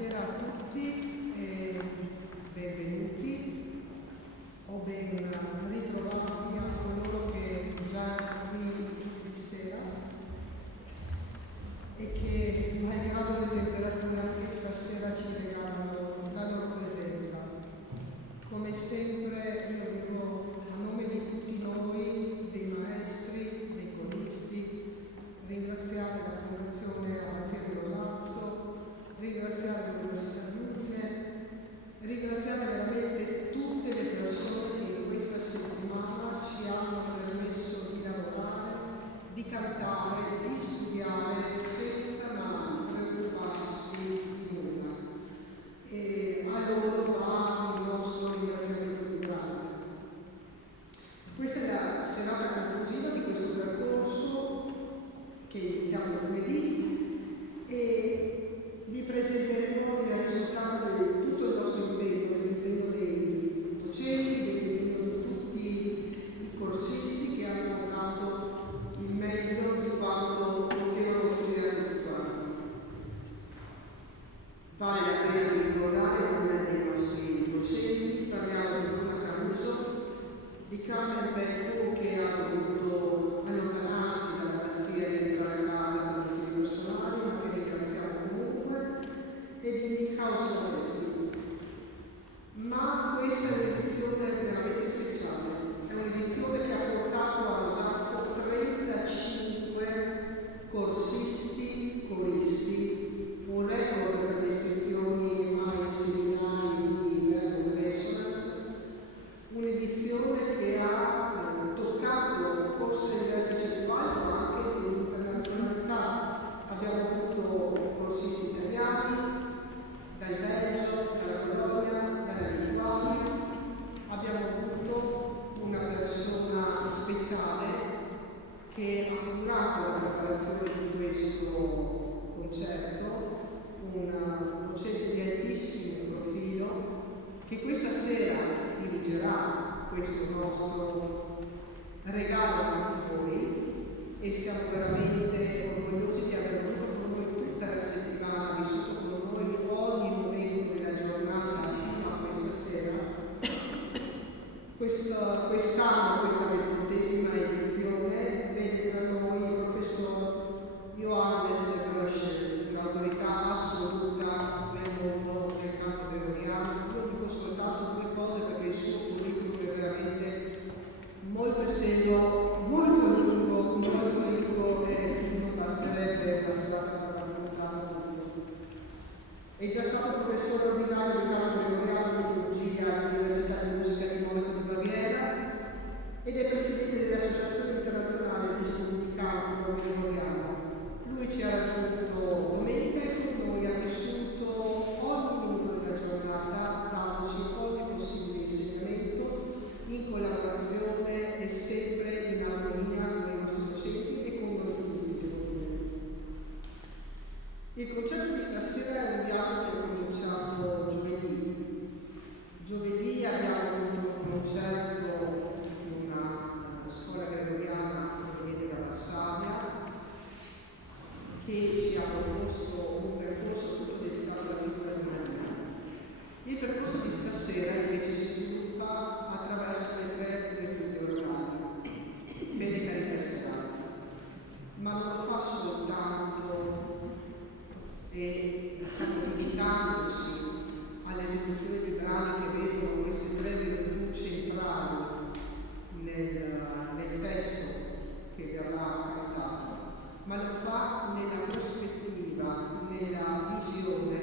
Buonasera a tutti e benvenuti o ben ritrovati a coloro che già qui di sera e che, malgrado le temperature, anche stasera ci regalano la loro presenza. Come sempre io dico a nome di tutti noi, dei maestri, dei coristi, ringraziare la Fondazione Abbazia di Rosazzo, ringraziare l'Università di Udine, ringraziare veramente tutte le persone che in questa settimana ci hanno permesso di lavorare, di cantare, di studiare senza mai preoccuparsi di nulla. E a loro va il nostro ringraziamento più grande. Questa è la serata conclusiva di questo percorso che iniziamo lunedì e vi presenteremo il risultato di tutto il nostro impegno, l'impegno dei docenti, l'impegno di tutti i corsisti che hanno dato il meglio di quanto potevano offrire a tutti quanti. Vale la pena di ricordare il nome dei nostri docenti. Parliamo di Bruna Caruso, di Carmen Petto che ha dovuto allontanarsi dalla pazzia e entrare a casa per motivi personali, ma che ringraziamo comunque, e di Michał Solecki. Ma questa è un'edizione veramente speciale, è un'edizione che ha portato a Rosazzo 35 corsisti, coristi, un record per le iscrizioni ai seminari di Verbo Resonance, un'edizione che ha toccato forse il vertice più alto anche dell'internazionalità. Abbiamo avuto corsisti italiani, dal Belgio, dalla Polonia, dalla Lituania, abbiamo avuto una persona speciale che ha curato la preparazione di questo concerto, un docente di altissimo profilo che questa sera dirigerà questo nostro regalo a tutti voi e siamo veramente orgogliosi di aver avuto con noi tutta la settimana, vissuto con noi ogni momento della giornata fino a questa sera. Quest'anno, questa 21ª edizione, vede tra noi il professor Johannes Röschel, un'autorità assoluta nel mondo del canto gregoriano. Io dico soltanto due cose perché il suo curriculum è veramente molto esteso, molto lungo, molto ricco e non basterebbe una serata per raccontarlo tutto. È già stato professore ordinario di canto gregoriano e liturgia all'Università di Musica di Monaco di Baviera ed è presidente dell'Associazione Internazionale di Studi di Canto Gregoriano. Lui ci ha raggiunto domenica e con noi ha vissuto ogni minuto della giornata, dandoci ogni possibile insegnamento in collaborazione e sempre in armonia con i nostri docenti e con noi tutti. Il concerto di stasera è un viaggio che è cominciato giovedì. Giovedì abbiamo avuto un concerto in una scuola gregoriana che viene da Varsavia, che ci ha proposto un percorso tutto dedicato alla figura di Maria. Il percorso di stasera invece si sviluppa attraverso le tre virtudi orali, fede, carità e speranza, ma non lo fa soltanto e limitandosi all'esecuzione di brani che vedono queste tre virtù centrali nel testo che verrà cantato, ma lo fa nella prospettiva, nella visione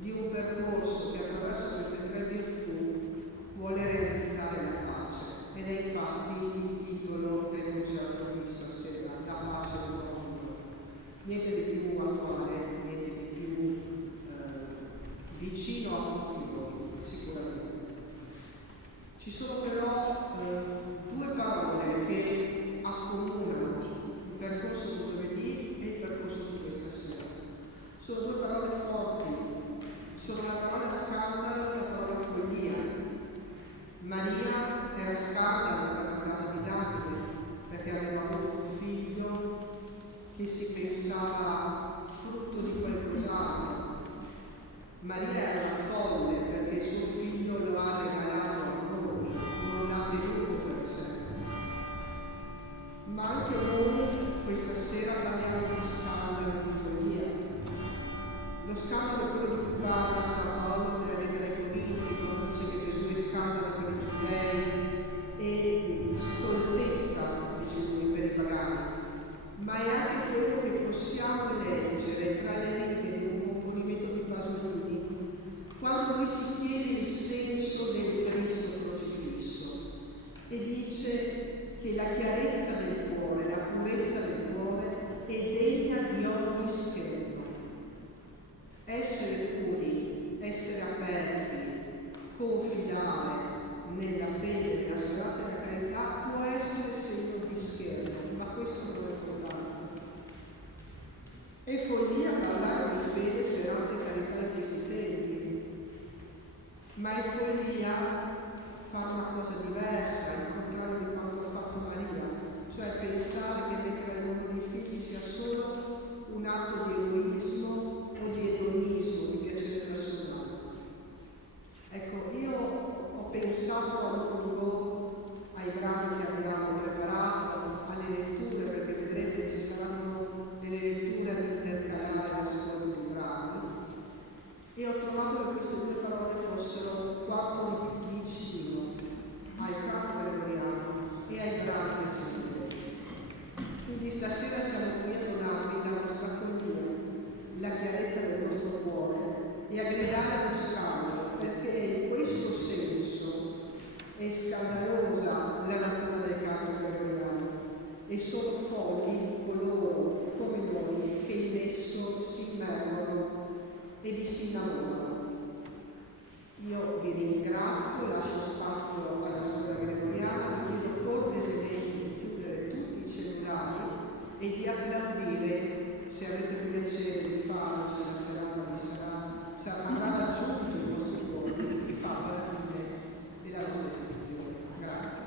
di un percorso che attraverso queste tre virtù vuole realizzare la pace. Ed è infatti il titolo del concerto di stasera, La pace del mondo. Niente di più attuale, niente di più vicino a tutti voi, sicuramente. Ci sono però due parole che accomunano il percorso di giovedì e il percorso di questa sera. Sono due parole forti, sono la parola scandalo e la parola follia. Maria era scandalo per la casa di Davide perché aveva avuto un figlio che si pensava frutto di qualcos'altro, Maria era una folle perché suo figlio lo ha regalato a noi, non l'ha tenuto per sé. Ma anche noi questa sera parliamo di scandalo e di follia. Lo scandalo è quello di cui parla San Paolo nella lettera ai Corinzi, quando dice che Gesù è scandalo per i giudei e stoltezza, dice lui, per i pagani. Ma è anche quello che possiamo leggere tra le righe di un componimento di Pasolini, quando lui si chiede il senso del Cristo crocifisso e dice che la chiarezza del cuore, la purezza del cuore è degna di ogni scherno. Essere puri, essere aperti, confidare nella fede, nella speranza e nella carità può essere segno di scherno, ma questo non è importanza. È follia parlare di fede, speranza e carità in questi tempi, ma è follia fare una cosa diversa, al contrario di quanto ha fatto Maria, cioè pensare che mettere al mondo dei figli sia solo un atto di egoismo o di edonismo, di piacere personale. Ecco, io ho pensato a lungo ai brani che abbiamo preparato, alle letture, perché vedrete ci saranno delle letture ad intercalare la scuola dei brani, e ho trovato che queste due parole fossero quanto di più vicino al canto gregoriano e ai brani che sentirete. Quindi stasera siamo qui a donarvi la nostra follia, la chiarezza del nostro cuore e a gridare lo scandalo, perché in questo senso è scandalosa la natura del canto gregoriano e sono folli coloro come noi che in esso si immergono e vi si innamorano. Io vi ringrazio, lascio spazio alla scuola gregoriana, vi chiedo cortesemente di chiudere tutti i cellulari e di applaudire, se avete piacere di farlo, se la serata vi sarà raggiunto i vostri cuori, di farlo alla fine della nostra esibizione. Grazie.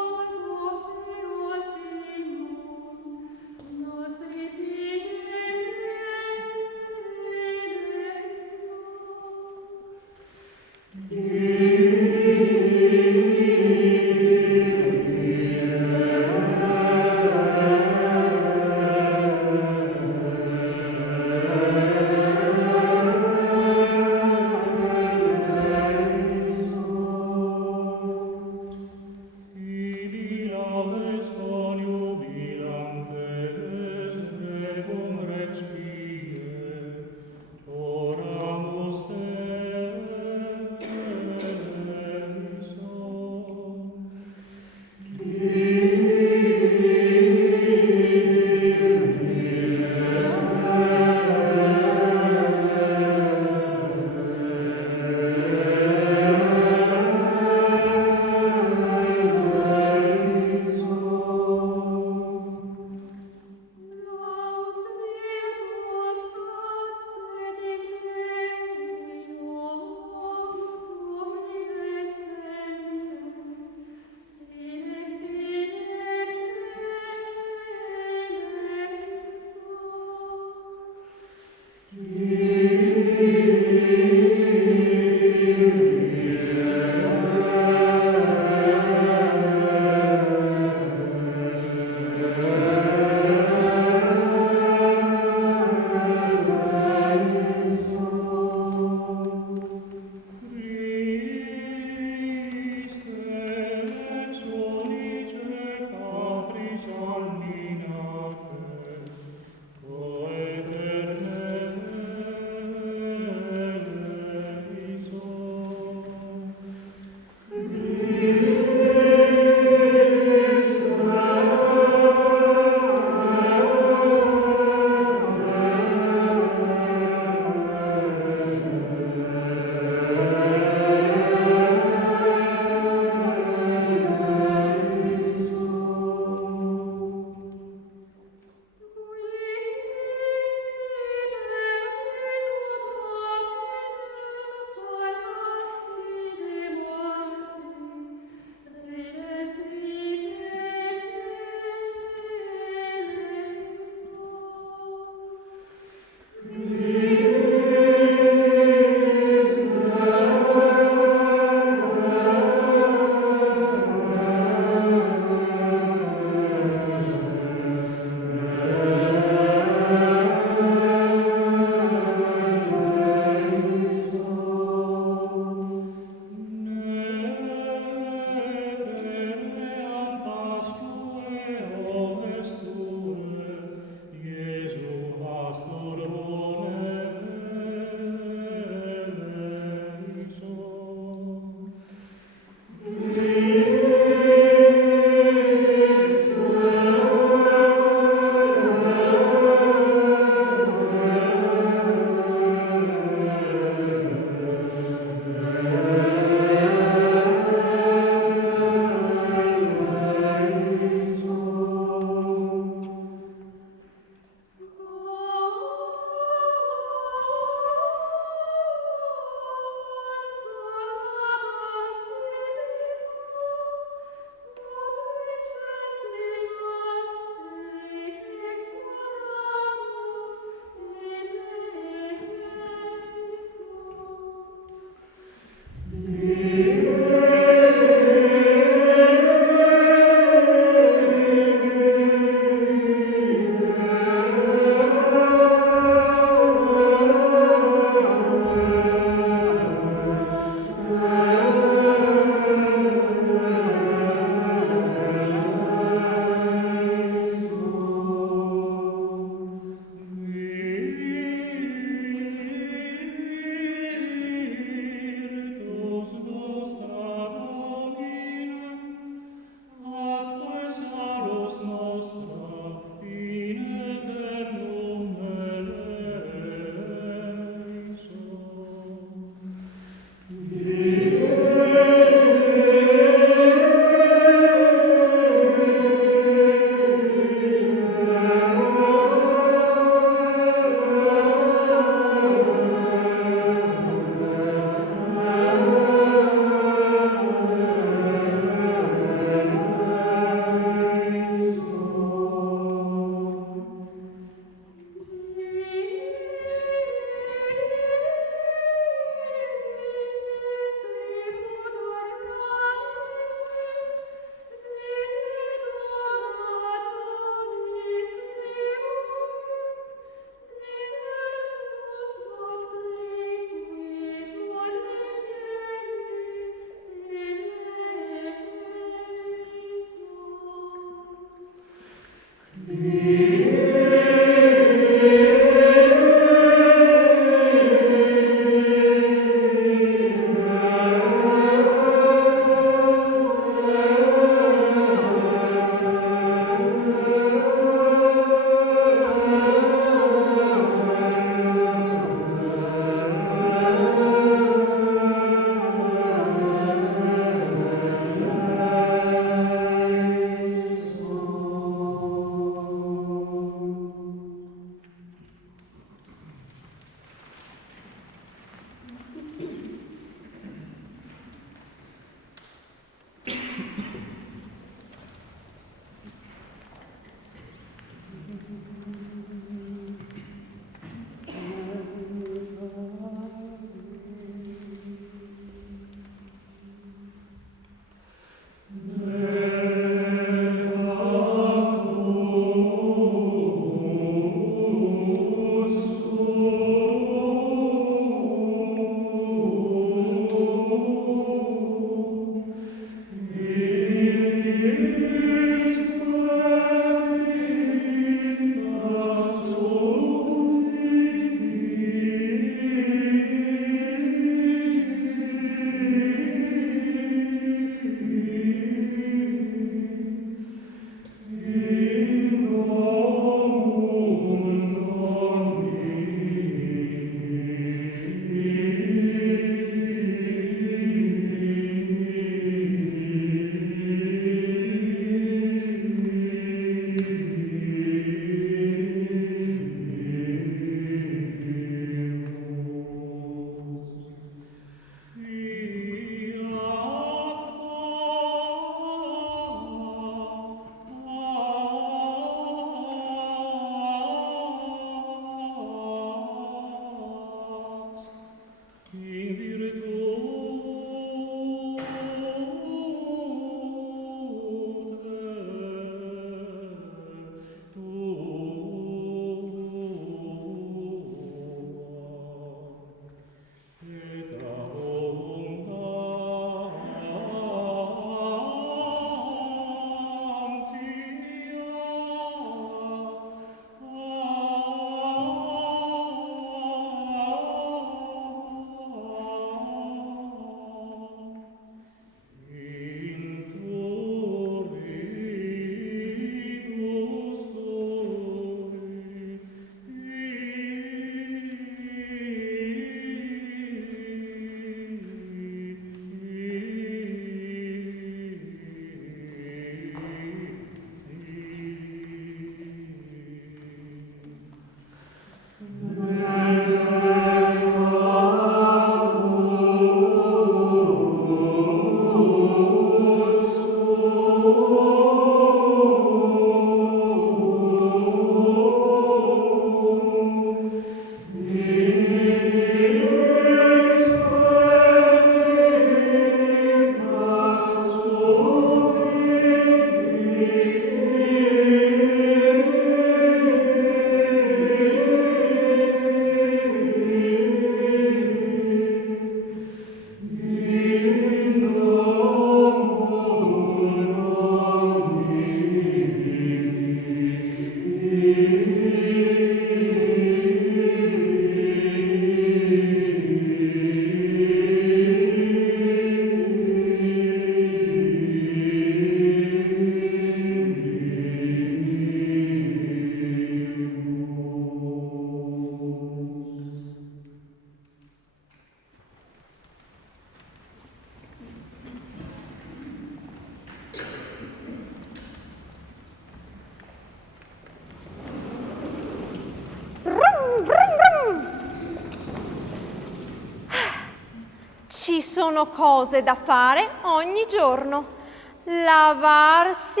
Ci sono cose da fare ogni giorno. Lavarsi,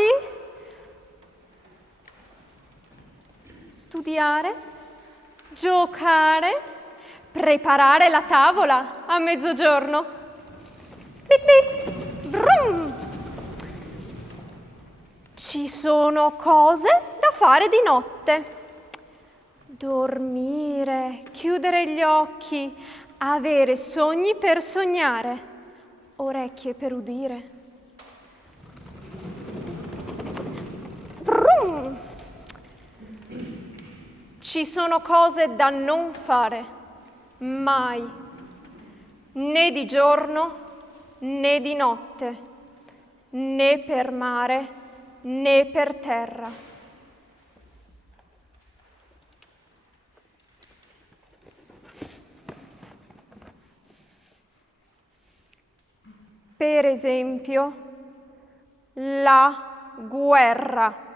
studiare, giocare, preparare la tavola a mezzogiorno. Bip bip, brum. Ci sono cose da fare di notte. Dormire, chiudere gli occhi, avere sogni per sognare, orecchie per udire. Brum! Ci sono cose da non fare, mai, né di giorno né di notte, né per mare né per terra. Per esempio, la guerra.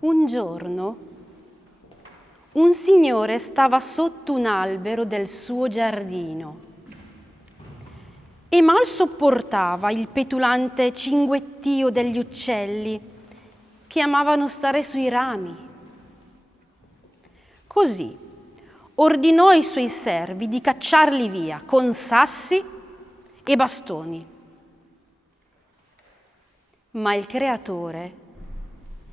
Un giorno un signore stava sotto un albero del suo giardino e mal sopportava il petulante cinguettio degli uccelli che amavano stare sui rami. Così ordinò ai suoi servi di cacciarli via con sassi e bastoni. Ma il creatore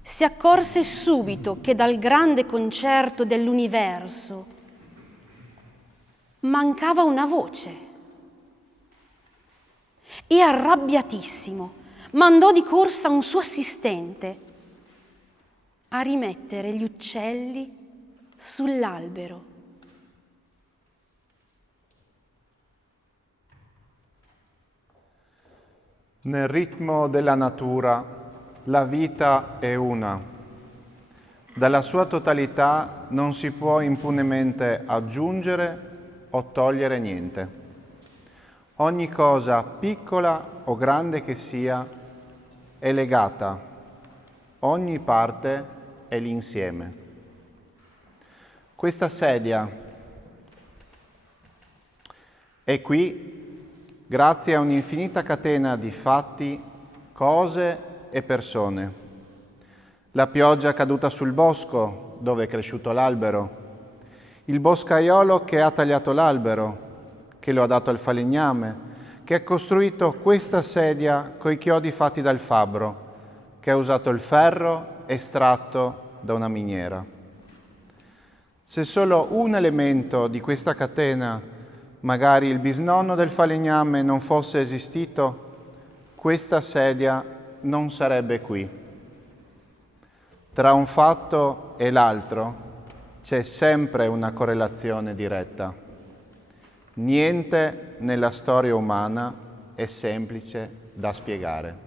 si accorse subito che dal grande concerto dell'universo mancava una voce e, arrabbiatissimo, mandò di corsa un suo assistente a rimettere gli uccelli sull'albero. Nel ritmo della natura la vita è una. Dalla sua totalità non si può impunemente aggiungere o togliere niente. Ogni cosa, piccola o grande che sia, è legata. Ogni parte è l'insieme. Questa sedia è qui grazie a un'infinita catena di fatti, cose e persone. La pioggia caduta sul bosco dove è cresciuto l'albero, il boscaiolo che ha tagliato l'albero, che lo ha dato al falegname, che ha costruito questa sedia coi chiodi fatti dal fabbro, che ha usato il ferro estratto da una miniera. Se solo un elemento di questa catena, magari il bisnonno del falegname, non fosse esistito, questa sedia non sarebbe qui. Tra un fatto e l'altro c'è sempre una correlazione diretta. Niente nella storia umana è semplice da spiegare.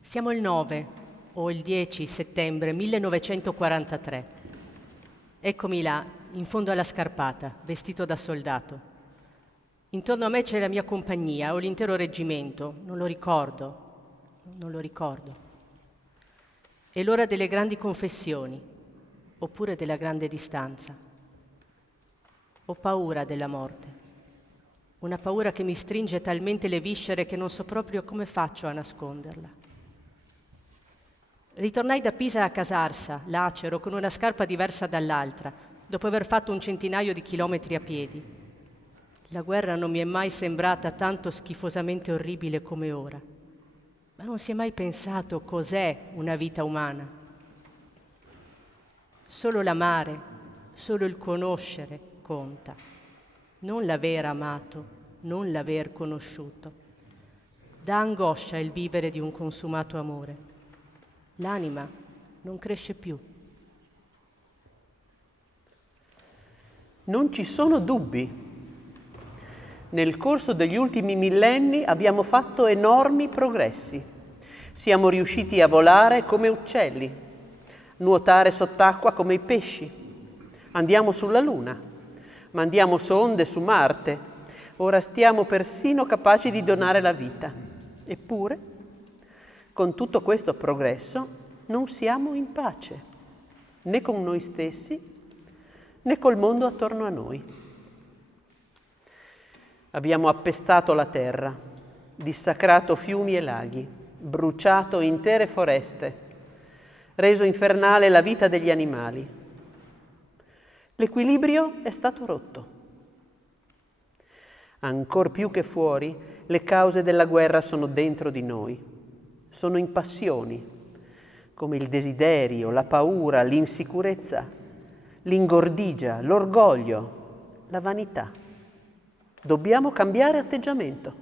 Siamo il 9 o il 10 settembre 1943. Eccomi là, in fondo alla scarpata, vestito da soldato. Intorno a me c'è la mia compagnia o l'intero reggimento, non lo ricordo. È l'ora delle grandi confessioni, oppure della grande distanza. Ho paura della morte, una paura che mi stringe talmente le viscere che non so proprio come faccio a nasconderla. Ritornai da Pisa a Casarsa, lacero, con una scarpa diversa dall'altra, dopo aver fatto un centinaio di chilometri a piedi. La guerra non mi è mai sembrata tanto schifosamente orribile come ora, ma non si è mai pensato cos'è una vita umana. Solo l'amare, solo il conoscere conta, non l'aver amato, non l'aver conosciuto. Dà angoscia il vivere di un consumato amore. L'anima non cresce più. Non ci sono dubbi. Nel corso degli ultimi millenni abbiamo fatto enormi progressi. Siamo riusciti a volare come uccelli, nuotare sott'acqua come i pesci. Andiamo sulla Luna, mandiamo sonde su Marte. Ora stiamo persino capaci di donare la vita. Eppure, con tutto questo progresso, non siamo in pace, né con noi stessi, né col mondo attorno a noi. Abbiamo appestato la terra, dissacrato fiumi e laghi, bruciato intere foreste, reso infernale la vita degli animali. L'equilibrio è stato rotto. Ancor più che fuori, le cause della guerra sono dentro di noi, sono in passioni, come il desiderio, la paura, l'insicurezza, l'ingordigia, l'orgoglio, la vanità. Dobbiamo cambiare atteggiamento.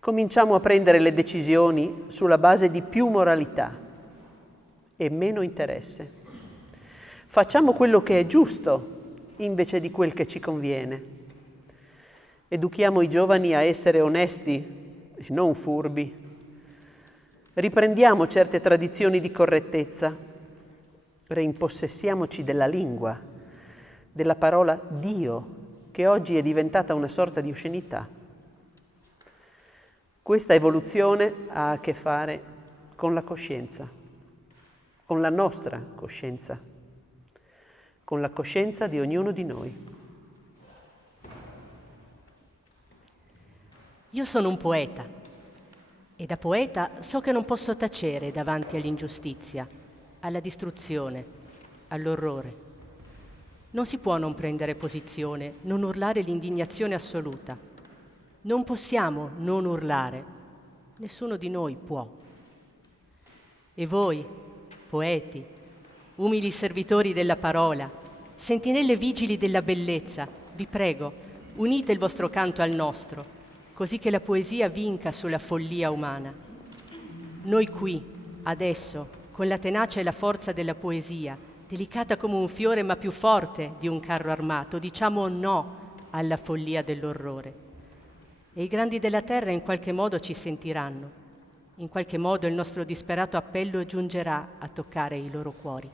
Cominciamo a prendere le decisioni sulla base di più moralità e meno interesse. Facciamo quello che è giusto invece di quel che ci conviene. Educhiamo i giovani a essere onesti e non furbi. Riprendiamo certe tradizioni di correttezza. Reimpossessiamoci della lingua, della parola Dio, che oggi è diventata una sorta di oscenità. Questa evoluzione ha a che fare con la coscienza, con la nostra coscienza, con la coscienza di ognuno di noi. Io sono un poeta e da poeta so che non posso tacere davanti all'ingiustizia, alla distruzione, all'orrore. Non si può non prendere posizione, non urlare l'indignazione assoluta. Non possiamo non urlare, nessuno di noi può. E voi, poeti, umili servitori della parola, sentinelle vigili della bellezza, vi prego, unite il vostro canto al nostro, così che la poesia vinca sulla follia umana. Noi qui, adesso, con la tenacia e la forza della poesia, delicata come un fiore ma più forte di un carro armato, diciamo no alla follia dell'orrore. E i grandi della terra in qualche modo ci sentiranno, in qualche modo il nostro disperato appello giungerà a toccare i loro cuori.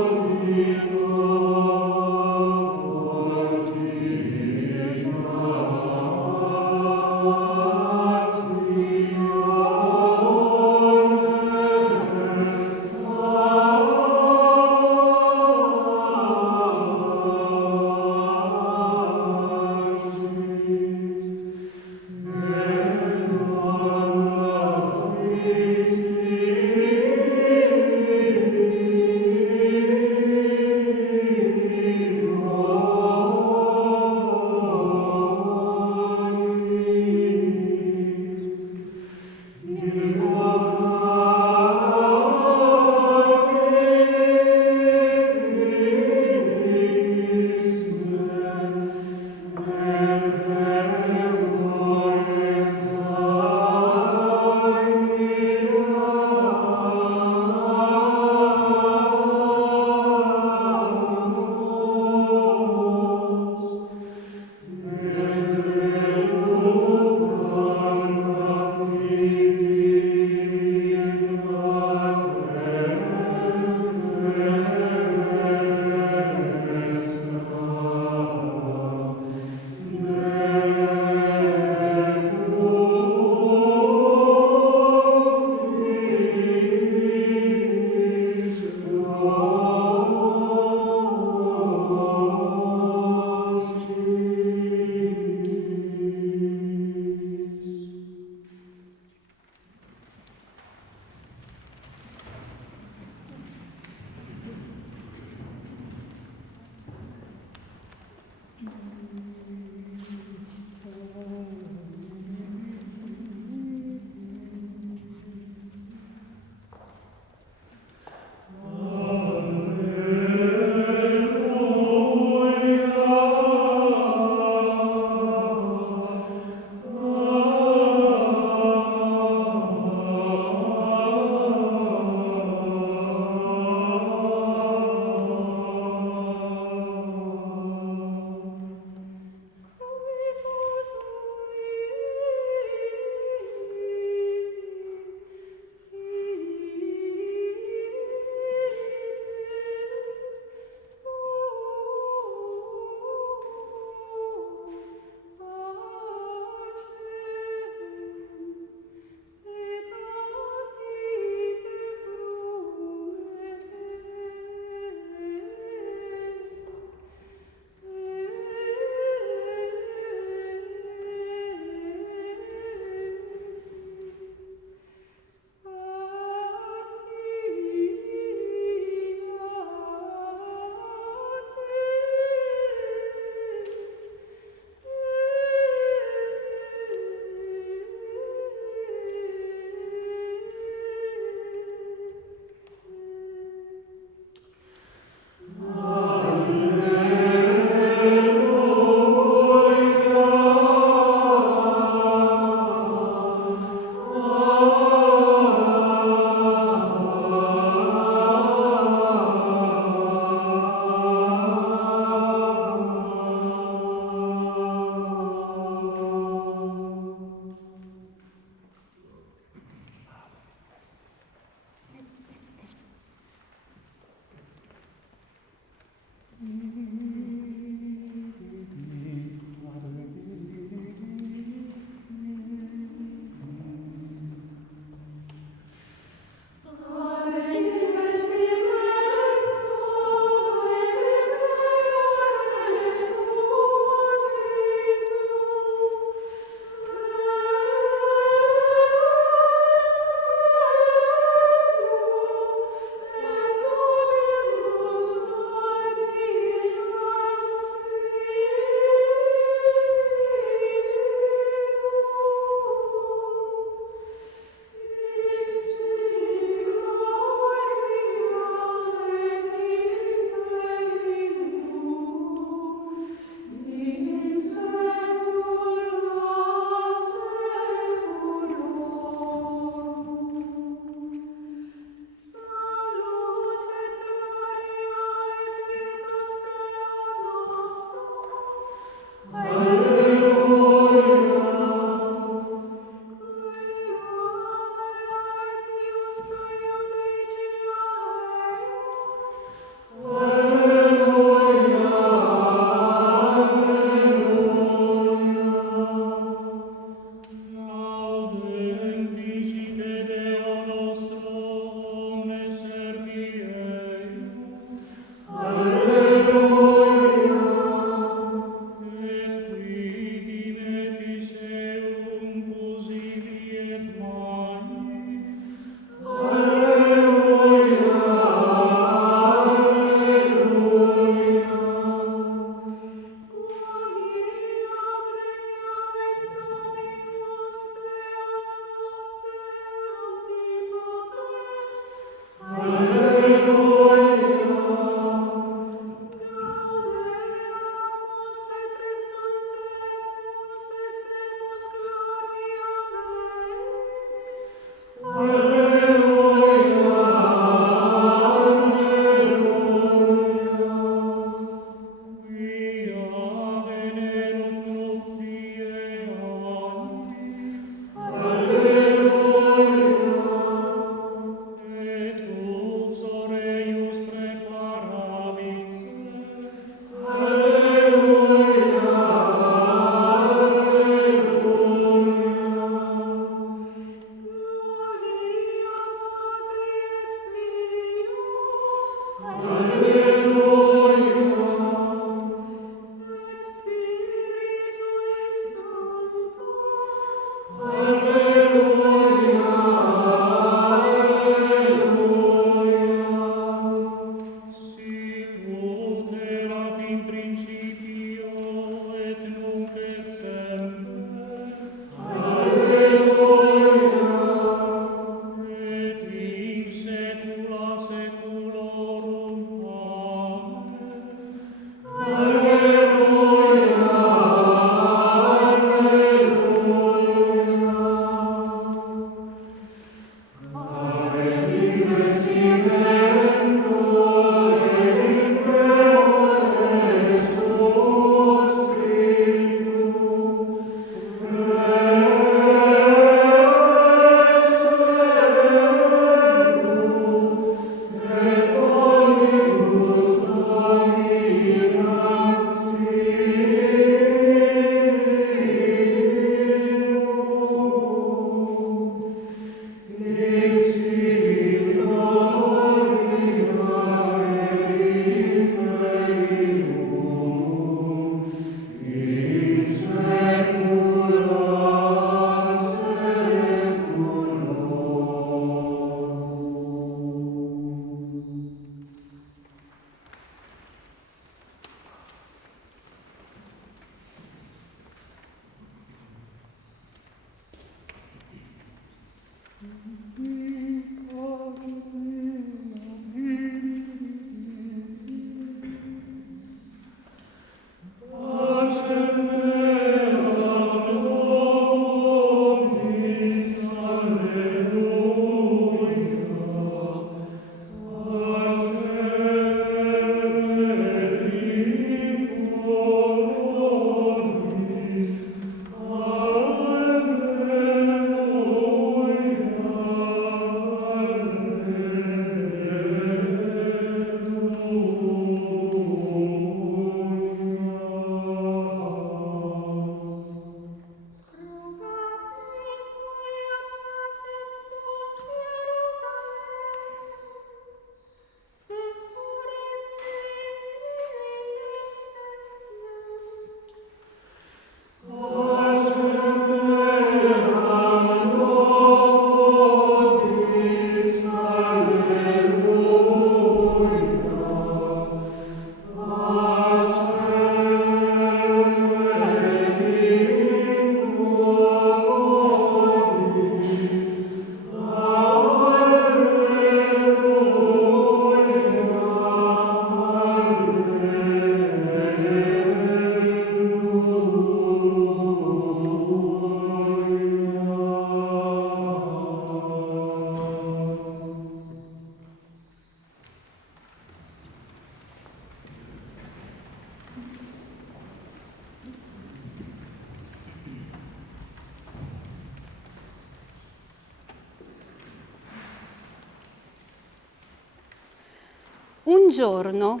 Un giorno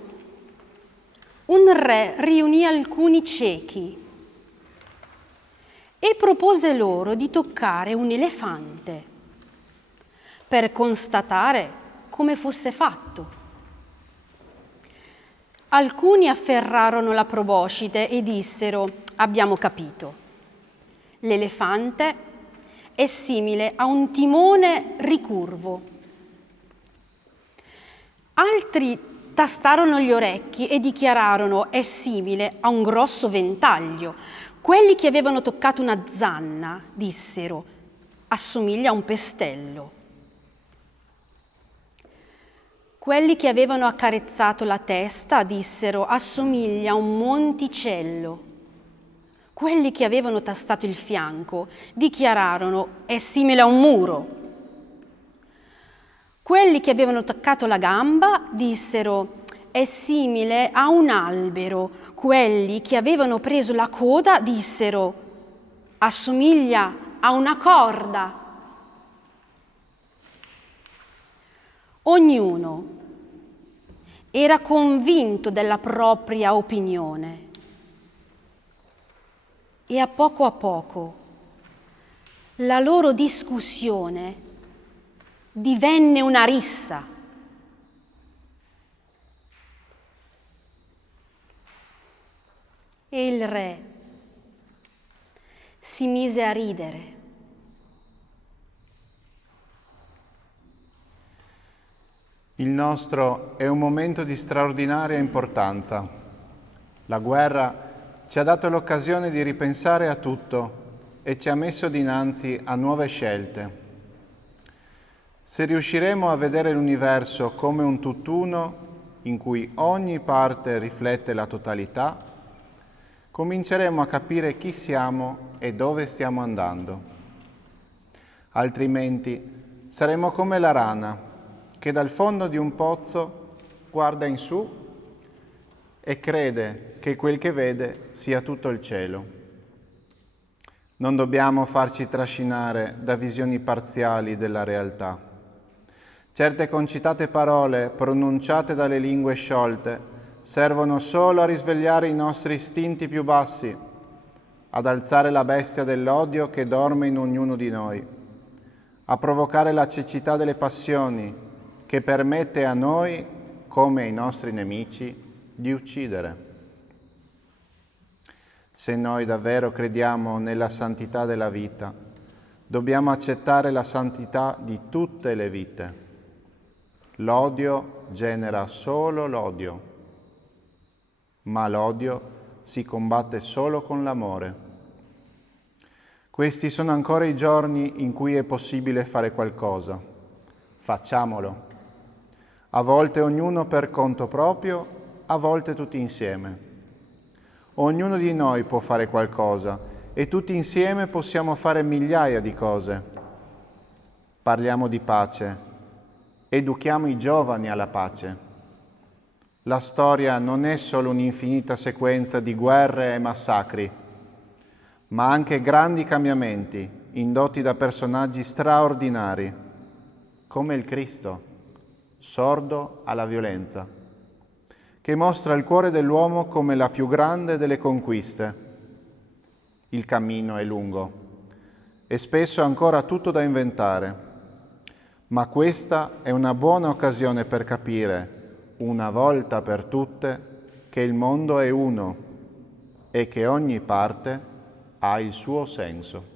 un re riunì alcuni ciechi e propose loro di toccare un elefante per constatare come fosse fatto. Alcuni afferrarono la proboscite e dissero: abbiamo capito, l'elefante è simile a un timone ricurvo. Altri tastarono gli orecchi e dichiararono: è simile a un grosso ventaglio. Quelli che avevano toccato una zanna dissero: assomiglia a un pestello. Quelli che avevano accarezzato la testa dissero: assomiglia a un monticello. Quelli che avevano tastato il fianco dichiararono: è simile a un muro. Quelli che avevano toccato la gamba dissero: è simile a un albero. Quelli che avevano preso la coda dissero: assomiglia a una corda. Ognuno era convinto della propria opinione e a poco la loro discussione divenne una rissa. E il re si mise a ridere. Il nostro è un momento di straordinaria importanza. La guerra ci ha dato l'occasione di ripensare a tutto e ci ha messo dinanzi a nuove scelte. Se riusciremo a vedere l'universo come un tutt'uno in cui ogni parte riflette la totalità, cominceremo a capire chi siamo e dove stiamo andando. Altrimenti saremo come la rana che dal fondo di un pozzo guarda in su e crede che quel che vede sia tutto il cielo. Non dobbiamo farci trascinare da visioni parziali della realtà. Certe concitate parole pronunciate dalle lingue sciolte servono solo a risvegliare i nostri istinti più bassi, ad alzare la bestia dell'odio che dorme in ognuno di noi, a provocare la cecità delle passioni che permette a noi, come ai nostri nemici, di uccidere. Se noi davvero crediamo nella santità della vita, dobbiamo accettare la santità di tutte le vite. L'odio genera solo l'odio, ma l'odio si combatte solo con l'amore. Questi sono ancora i giorni in cui è possibile fare qualcosa. Facciamolo. A volte ognuno per conto proprio, a volte tutti insieme. Ognuno di noi può fare qualcosa e tutti insieme possiamo fare migliaia di cose. Parliamo di pace, educhiamo i giovani alla pace. La storia non è solo un'infinita sequenza di guerre e massacri, ma anche grandi cambiamenti indotti da personaggi straordinari, come il Cristo, sordo alla violenza, che mostra il cuore dell'uomo come la più grande delle conquiste. Il cammino è lungo e spesso ancora tutto da inventare, ma questa è una buona occasione per capire, una volta per tutte, che il mondo è uno e che ogni parte ha il suo senso.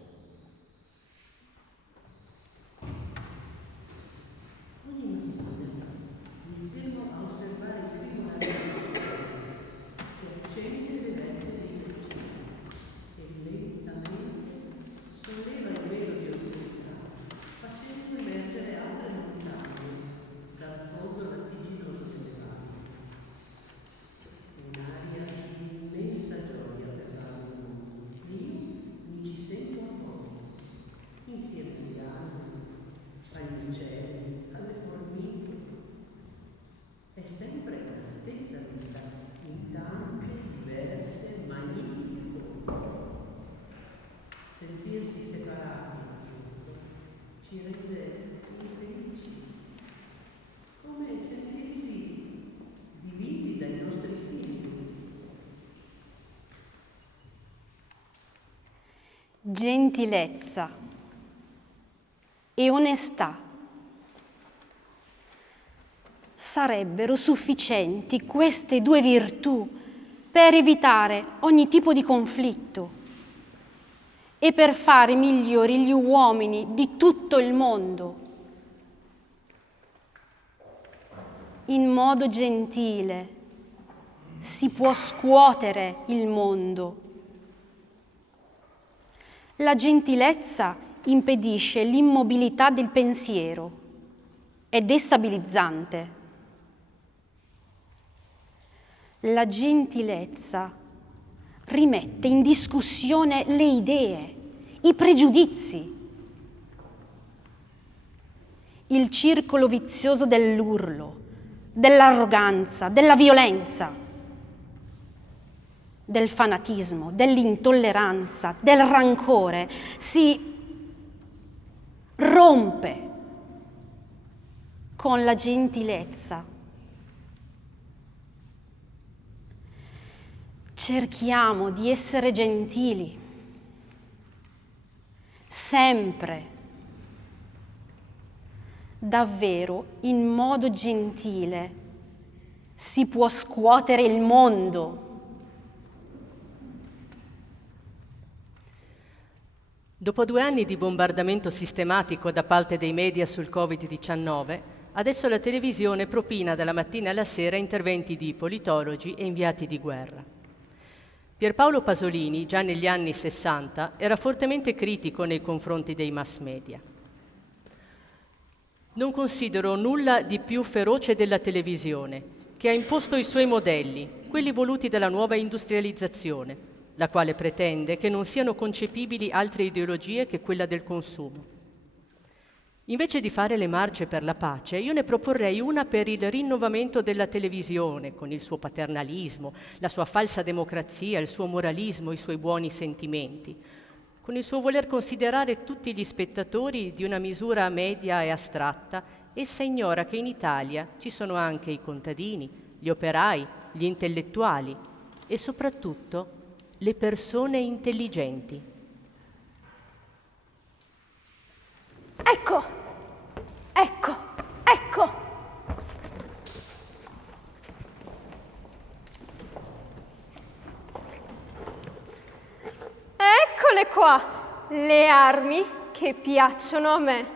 Gentilezza e onestà sarebbero sufficienti queste due virtù per evitare ogni tipo di conflitto e per fare migliori gli uomini di tutto il mondo. In modo gentile si può scuotere il mondo. La gentilezza impedisce l'immobilità del pensiero, è destabilizzante. La gentilezza rimette in discussione le idee, i pregiudizi. Il circolo vizioso dell'urlo, dell'arroganza, della violenza, del fanatismo, dell'intolleranza, del rancore si rompe con la gentilezza. Cerchiamo di essere gentili, sempre, davvero in modo gentile si può scuotere il mondo. Dopo 2 anni di bombardamento sistematico da parte dei media sul Covid-19, adesso la televisione propina dalla mattina alla sera interventi di politologi e inviati di guerra. Pierpaolo Pasolini, già negli anni 60, era fortemente critico nei confronti dei mass media. Non considero nulla di più feroce della televisione, che ha imposto i suoi modelli, quelli voluti dalla nuova industrializzazione, la quale pretende che non siano concepibili altre ideologie che quella del consumo. Invece di fare le marce per la pace, io ne proporrei una per il rinnovamento della televisione, con il suo paternalismo, la sua falsa democrazia, il suo moralismo, i suoi buoni sentimenti, con il suo voler considerare tutti gli spettatori di una misura media e astratta. Essa ignora che in Italia ci sono anche i contadini, gli operai, gli intellettuali e soprattutto le persone intelligenti. Ecco, ecco, ecco. Eccole qua, le armi che piacciono a me.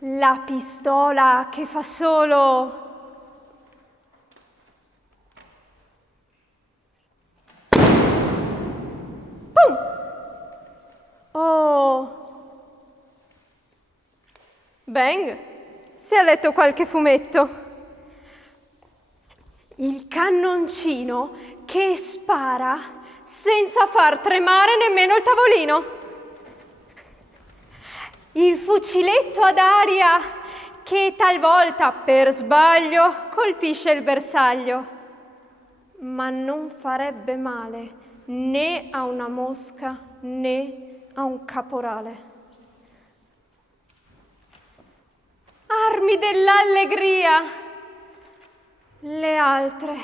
La pistola che fa solo... Pum! Oh... Bang, si è letto qualche fumetto. Il cannoncino che spara senza far tremare nemmeno il tavolino. Il fuciletto ad aria che talvolta per sbaglio colpisce il bersaglio, ma non farebbe male né a una mosca né a un caporale. Armi dell'allegria, le altre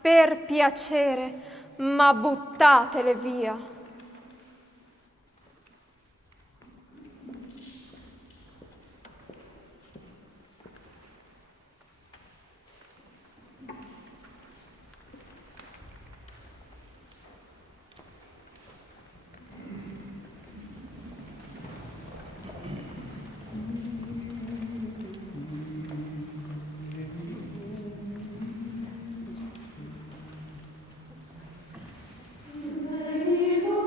per piacere, ma buttatele via. Venido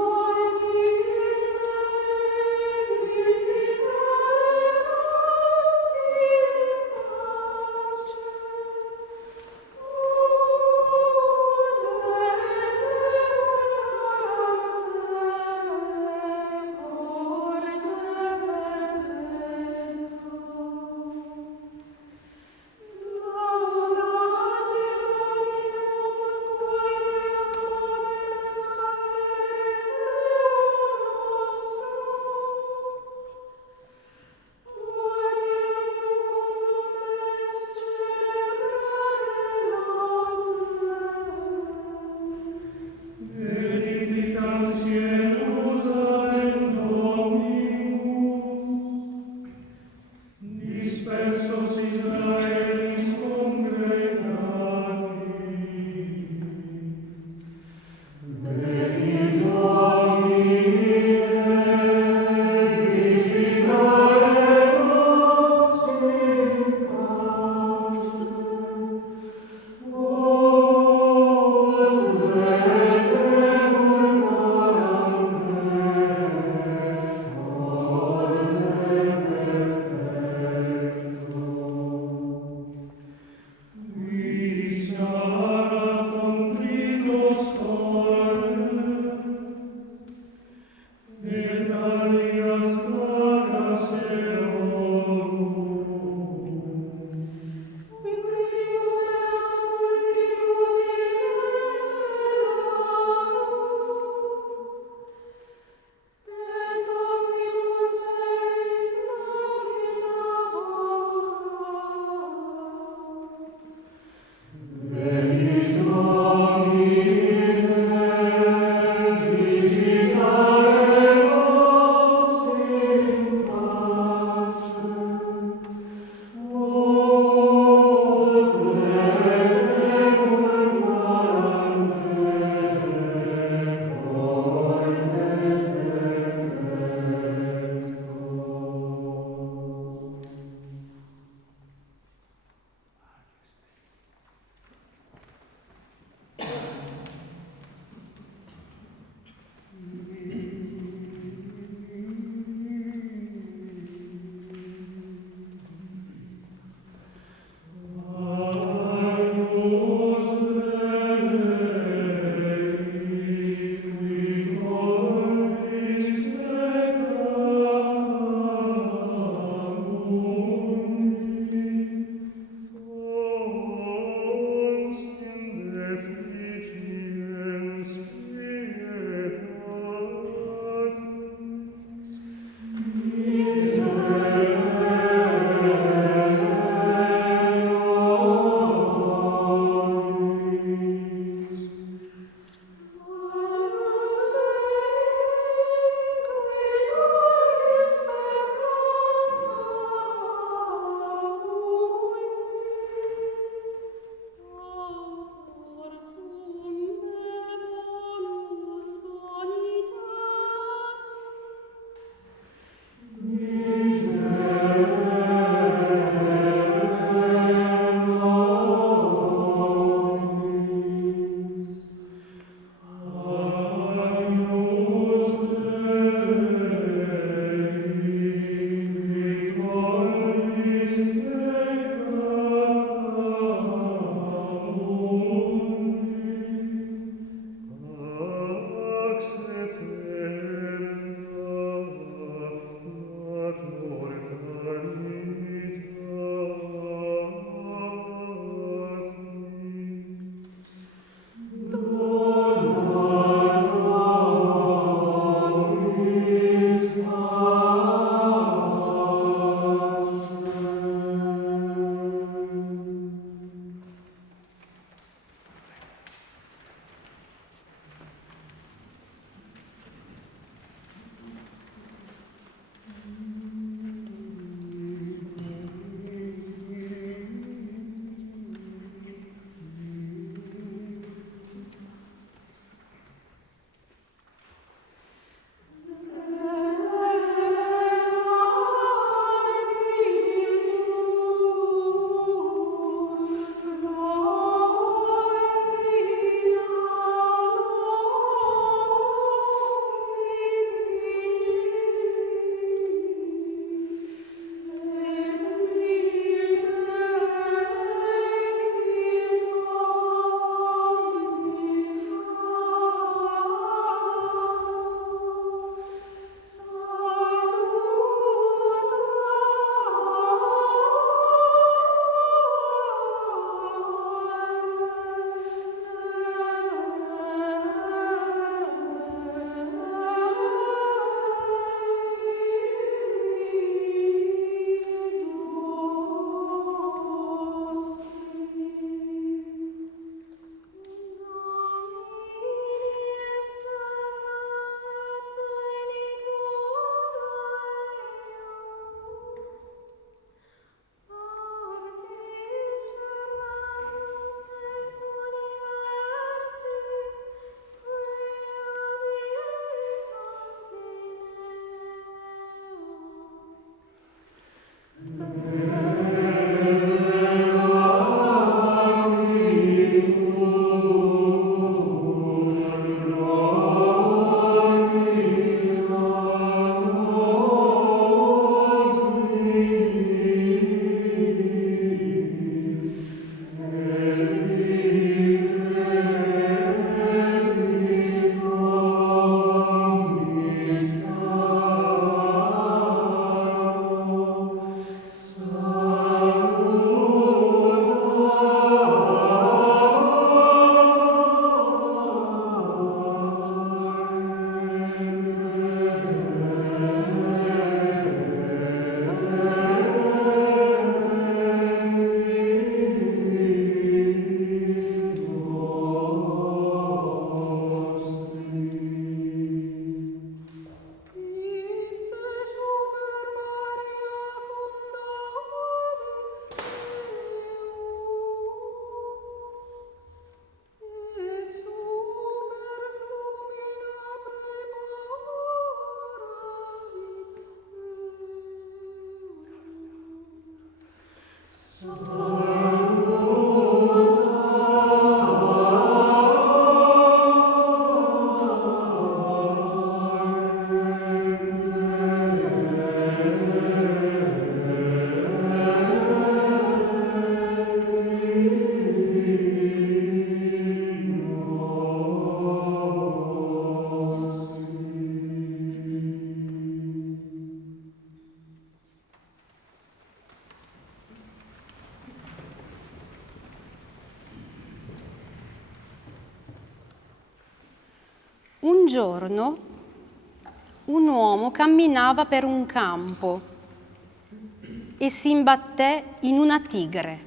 Un giorno un uomo camminava per un campo e si imbatté in una tigre.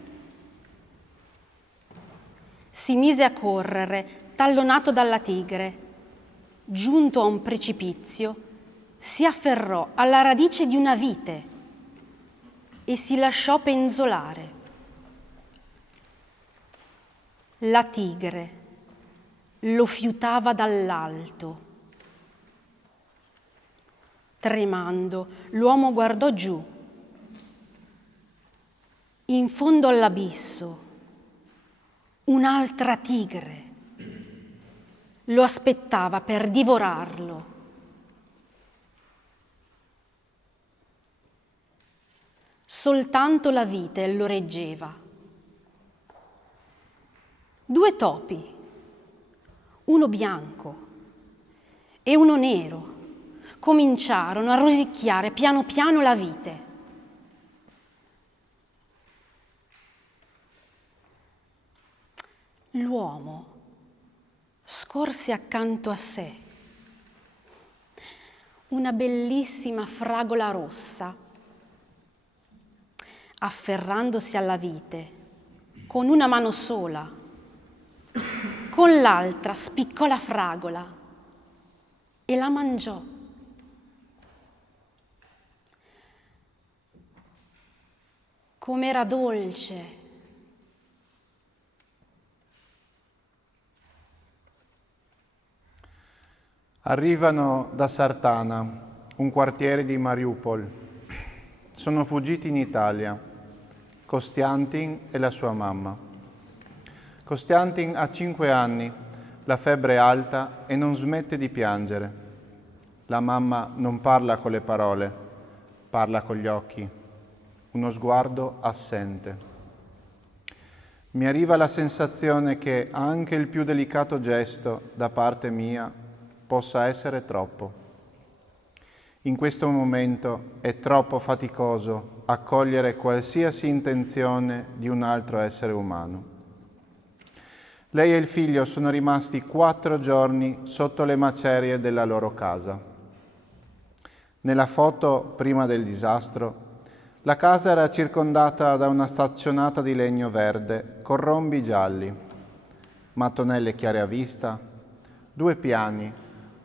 Si mise a correre, tallonato dalla tigre. Giunto a un precipizio, si afferrò alla radice di una vite e si lasciò penzolare. La tigre lo fiutava dall'alto. Tremando, l'uomo guardò giù. In fondo all'abisso, un'altra tigre lo aspettava per divorarlo. Soltanto la vite lo reggeva. 2 topi, uno bianco e uno nero, cominciarono a rosicchiare piano piano la vite. L'uomo scorse accanto a sé una bellissima fragola rossa. Afferrandosi alla vite con una mano sola, con l'altra spiccò la fragola e la mangiò. Com'era dolce! Arrivano da Sartana, un quartiere di Mariupol. Sono fuggiti in Italia, Kostiantin e la sua mamma. Kostiantin ha 5 anni, la febbre è alta e non smette di piangere. La mamma non parla con le parole, parla con gli occhi, uno sguardo assente. Mi arriva la sensazione che anche il più delicato gesto da parte mia possa essere troppo. In questo momento è troppo faticoso accogliere qualsiasi intenzione di un altro essere umano. Lei e il figlio sono rimasti 4 giorni sotto le macerie della loro casa. Nella foto prima del disastro, la casa era circondata da una staccionata di legno verde con rombi gialli, mattonelle chiare a vista, 2 piani,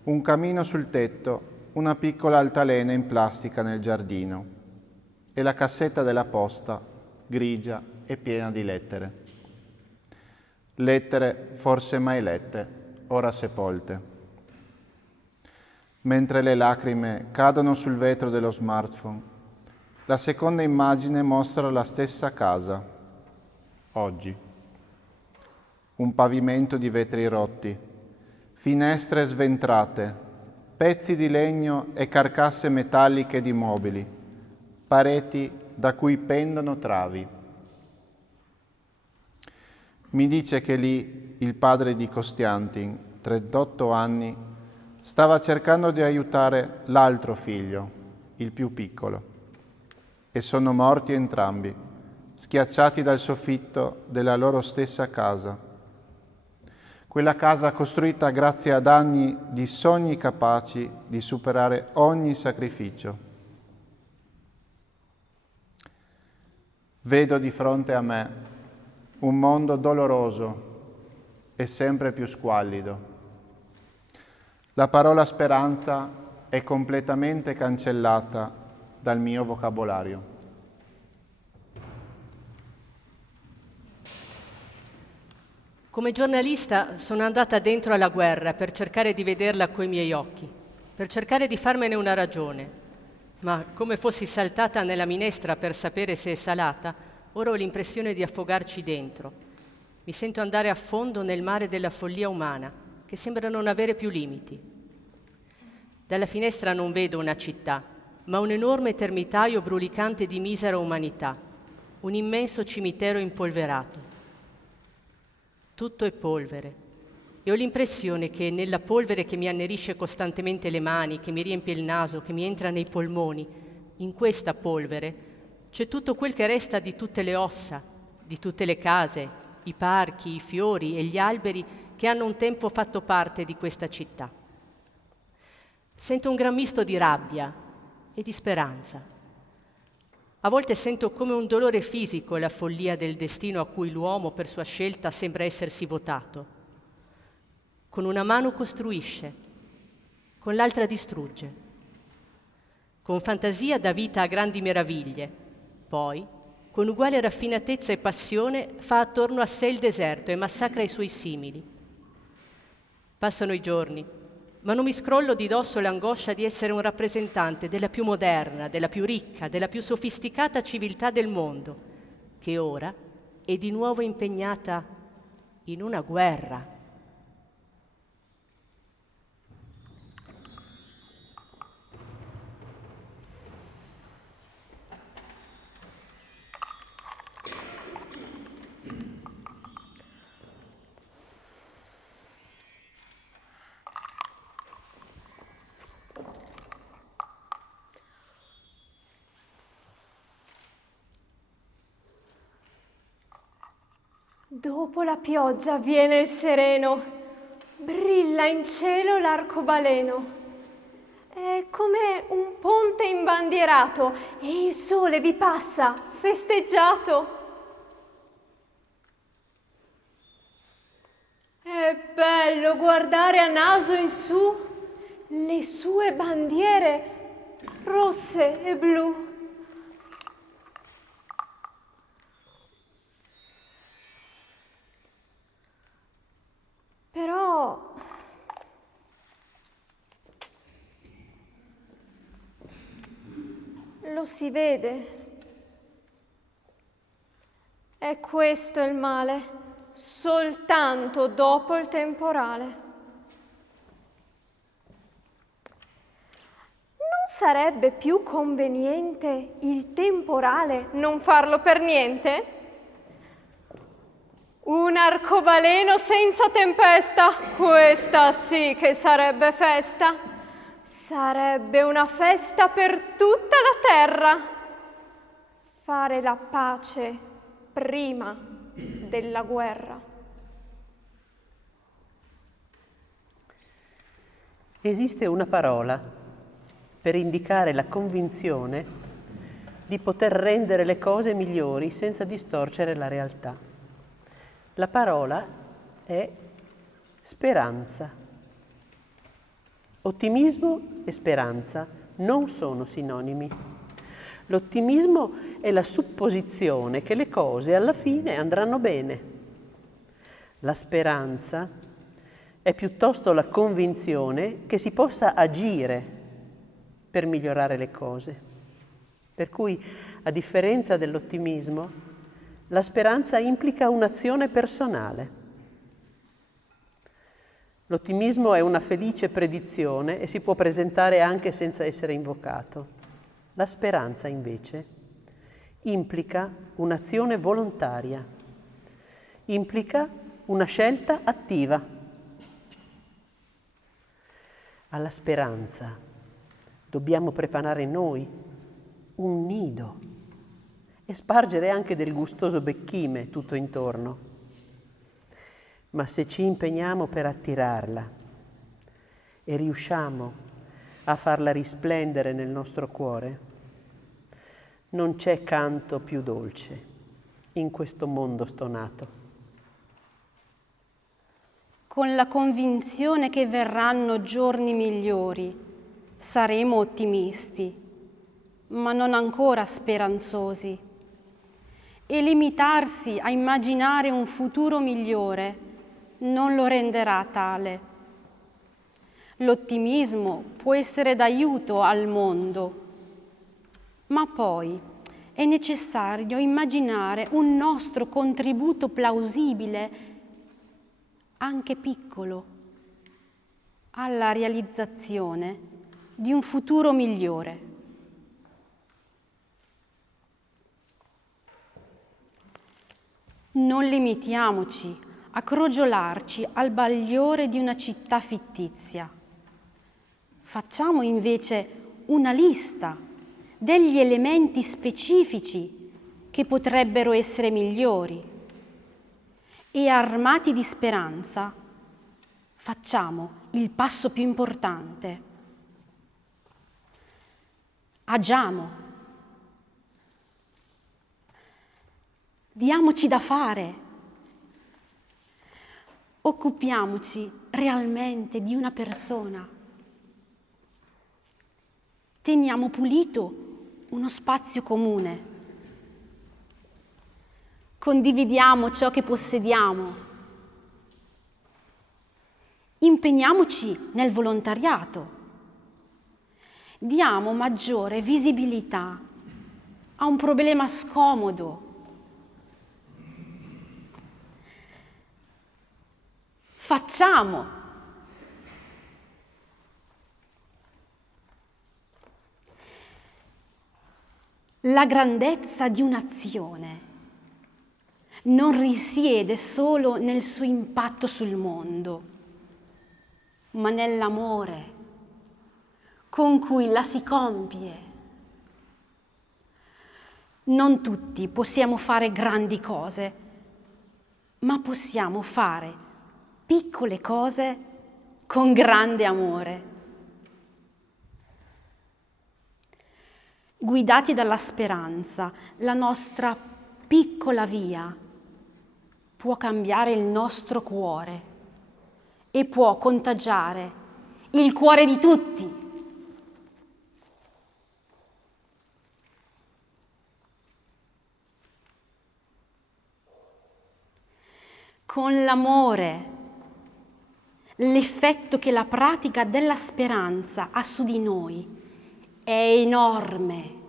un camino sul tetto, una piccola altalena in plastica nel giardino e la cassetta della posta, grigia e piena di lettere. Lettere forse mai lette, ora sepolte. Mentre le lacrime cadono sul vetro dello smartphone, la seconda immagine mostra la stessa casa, oggi. Un pavimento di vetri rotti, finestre sventrate, pezzi di legno e carcasse metalliche di mobili, pareti da cui pendono travi. Mi dice che lì il padre di Kostiantin, 38 anni, stava cercando di aiutare l'altro figlio, il più piccolo, e sono morti entrambi, schiacciati dal soffitto della loro stessa casa. Quella casa costruita grazie ad anni di sogni capaci di superare ogni sacrificio. Vedo di fronte a me un mondo doloroso e sempre più squallido. La parola speranza è completamente cancellata dal mio vocabolario. Come giornalista sono andata dentro alla guerra per cercare di vederla coi miei occhi, per cercare di farmene una ragione. Ma come fossi saltata nella minestra per sapere se è salata, ora ho l'impressione di affogarci dentro. Mi sento andare a fondo nel mare della follia umana, che sembra non avere più limiti. Dalla finestra non vedo una città, ma un enorme termitaio brulicante di misera umanità, un immenso cimitero impolverato. Tutto è polvere e ho l'impressione che nella polvere che mi annerisce costantemente le mani, che mi riempie il naso, che mi entra nei polmoni, in questa polvere c'è tutto quel che resta di tutte le ossa, di tutte le case, i parchi, i fiori e gli alberi che hanno un tempo fatto parte di questa città. Sento un gran misto di rabbia e di speranza. A volte sento come un dolore fisico la follia del destino a cui l'uomo per sua scelta sembra essersi votato. Con una mano costruisce, con l'altra distrugge. Con fantasia dà vita a grandi meraviglie, poi, con uguale raffinatezza e passione, fa attorno a sé il deserto e massacra i suoi simili. Passano i giorni, ma non mi scrollo di dosso l'angoscia di essere un rappresentante della più moderna, della più ricca, della più sofisticata civiltà del mondo, che ora è di nuovo impegnata in una guerra. Dopo la pioggia viene il sereno, brilla in cielo l'arcobaleno. È come un ponte imbandierato e il sole vi passa, festeggiato. È bello guardare a naso in su le sue bandiere rosse e blu. Però lo si vede. È questo il male, soltanto dopo il temporale. Non sarebbe più conveniente il temporale non farlo per niente? Un arcobaleno senza tempesta, questa sì che sarebbe festa. Sarebbe una festa per tutta la terra. Fare la pace prima della guerra. Esiste una parola per indicare la convinzione di poter rendere le cose migliori senza distorcere la realtà. La parola è speranza. Ottimismo e speranza non sono sinonimi. L'ottimismo è la supposizione che le cose alla fine andranno bene. La speranza è piuttosto la convinzione che si possa agire per migliorare le cose. Per cui, a differenza dell'ottimismo, la speranza implica un'azione personale. L'ottimismo è una felice predizione e si può presentare anche senza essere invocato. La speranza, invece, implica un'azione volontaria, implica una scelta attiva. Alla speranza dobbiamo preparare noi un nido e spargere anche del gustoso becchime tutto intorno. Ma se ci impegniamo per attirarla e riusciamo a farla risplendere nel nostro cuore, non c'è canto più dolce in questo mondo stonato. Con la convinzione che verranno giorni migliori, saremo ottimisti, ma non ancora speranzosi. E limitarsi a immaginare un futuro migliore non lo renderà tale. L'ottimismo può essere d'aiuto al mondo, ma poi è necessario immaginare un nostro contributo plausibile, anche piccolo, alla realizzazione di un futuro migliore. Non limitiamoci a crogiolarci al bagliore di una città fittizia. Facciamo invece una lista degli elementi specifici che potrebbero essere migliori e, armati di speranza, facciamo il passo più importante: agiamo. Diamoci da fare. Occupiamoci realmente di una persona. Teniamo pulito uno spazio comune. Condividiamo ciò che possediamo. Impegniamoci nel volontariato. Diamo maggiore visibilità a un problema scomodo. Facciamo. La grandezza di un'azione non risiede solo nel suo impatto sul mondo, ma nell'amore con cui la si compie. Non tutti possiamo fare grandi cose, ma possiamo fare piccole cose con grande amore. Guidati dalla speranza, la nostra piccola via può cambiare il nostro cuore e può contagiare il cuore di tutti. Con l'amore, l'effetto che la pratica della speranza ha su di noi è enorme.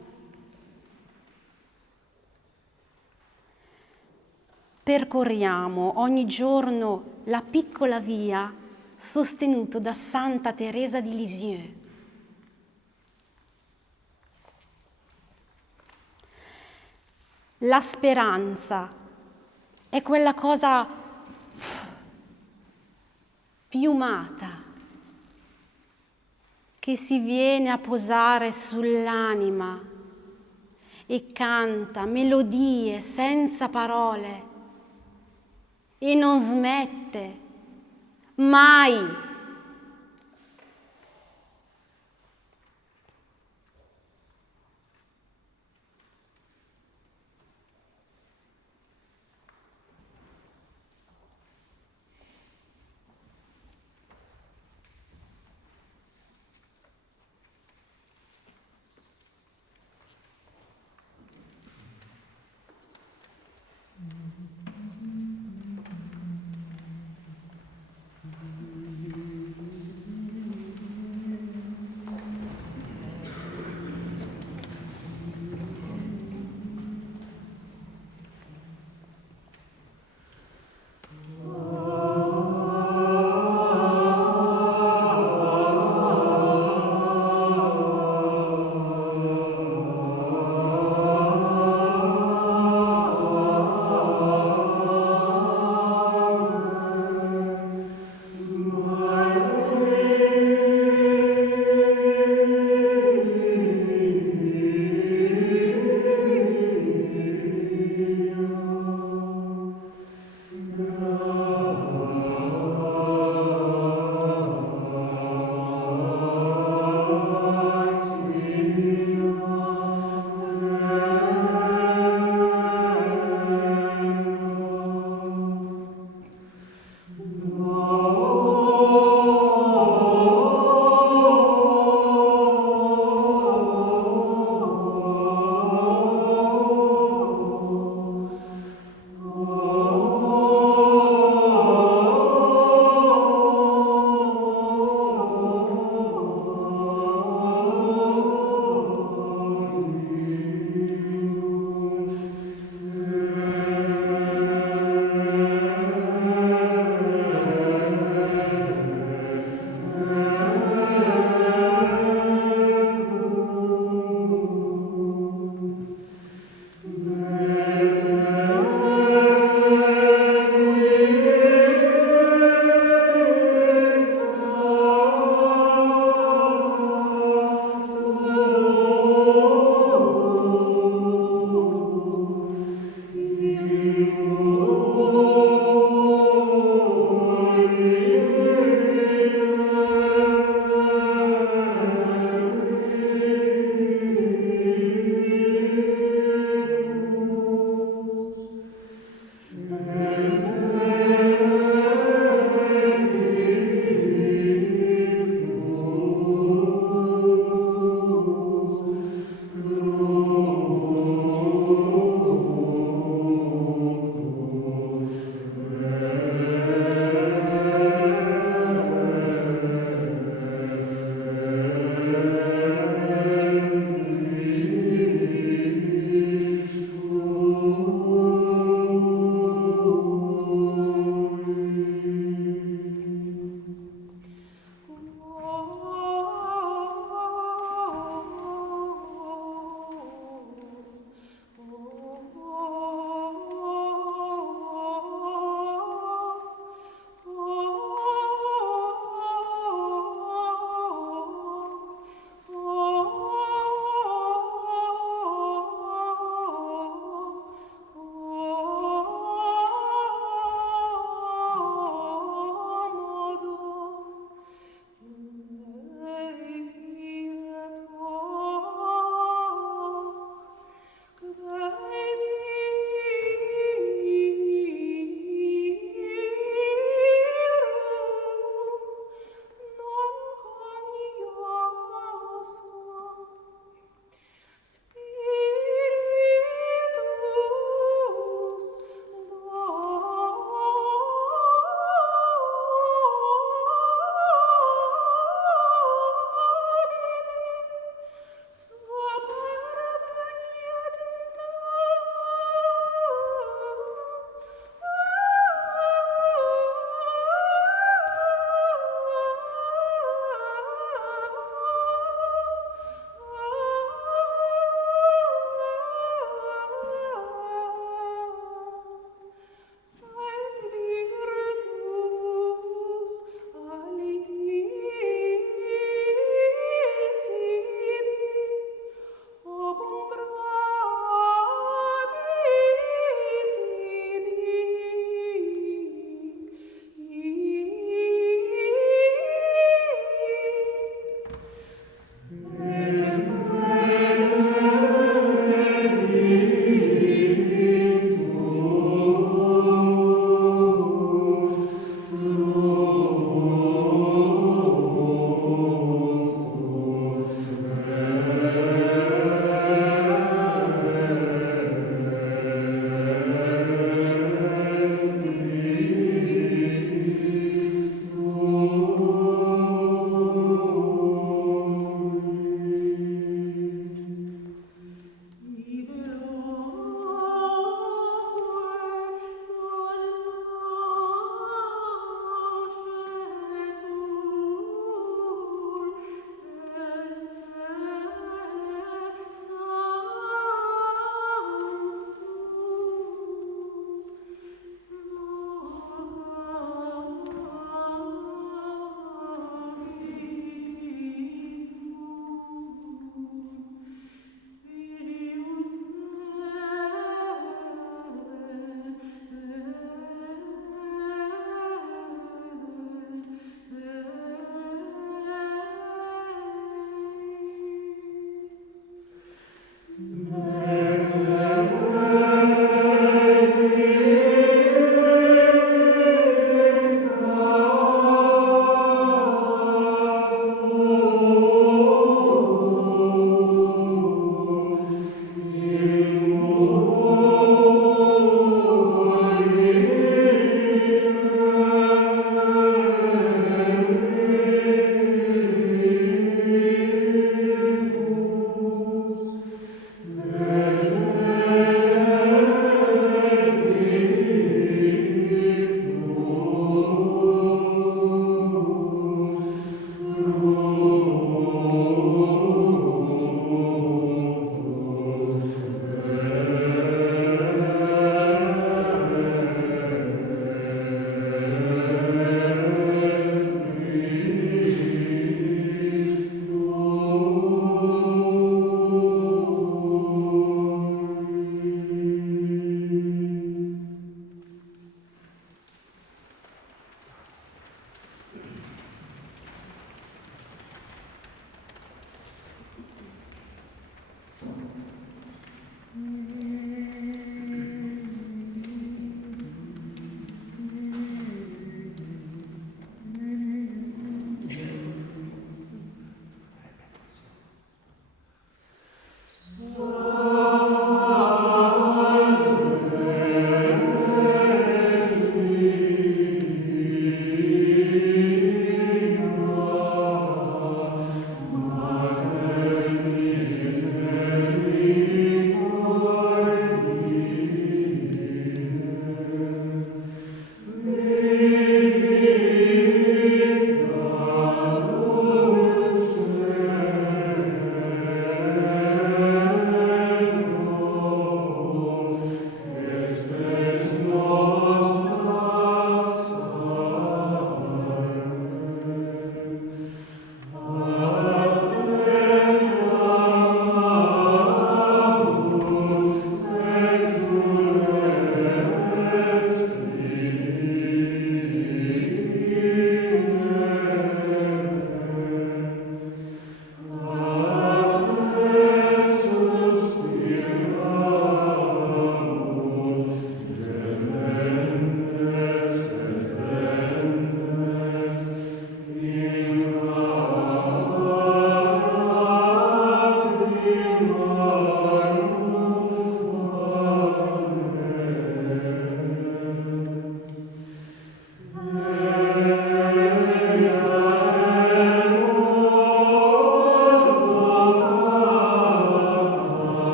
Percorriamo ogni giorno la piccola via sostenuta da Santa Teresa di Lisieux. La speranza è quella cosa piumata che si viene a posare sull'anima e canta melodie senza parole e non smette mai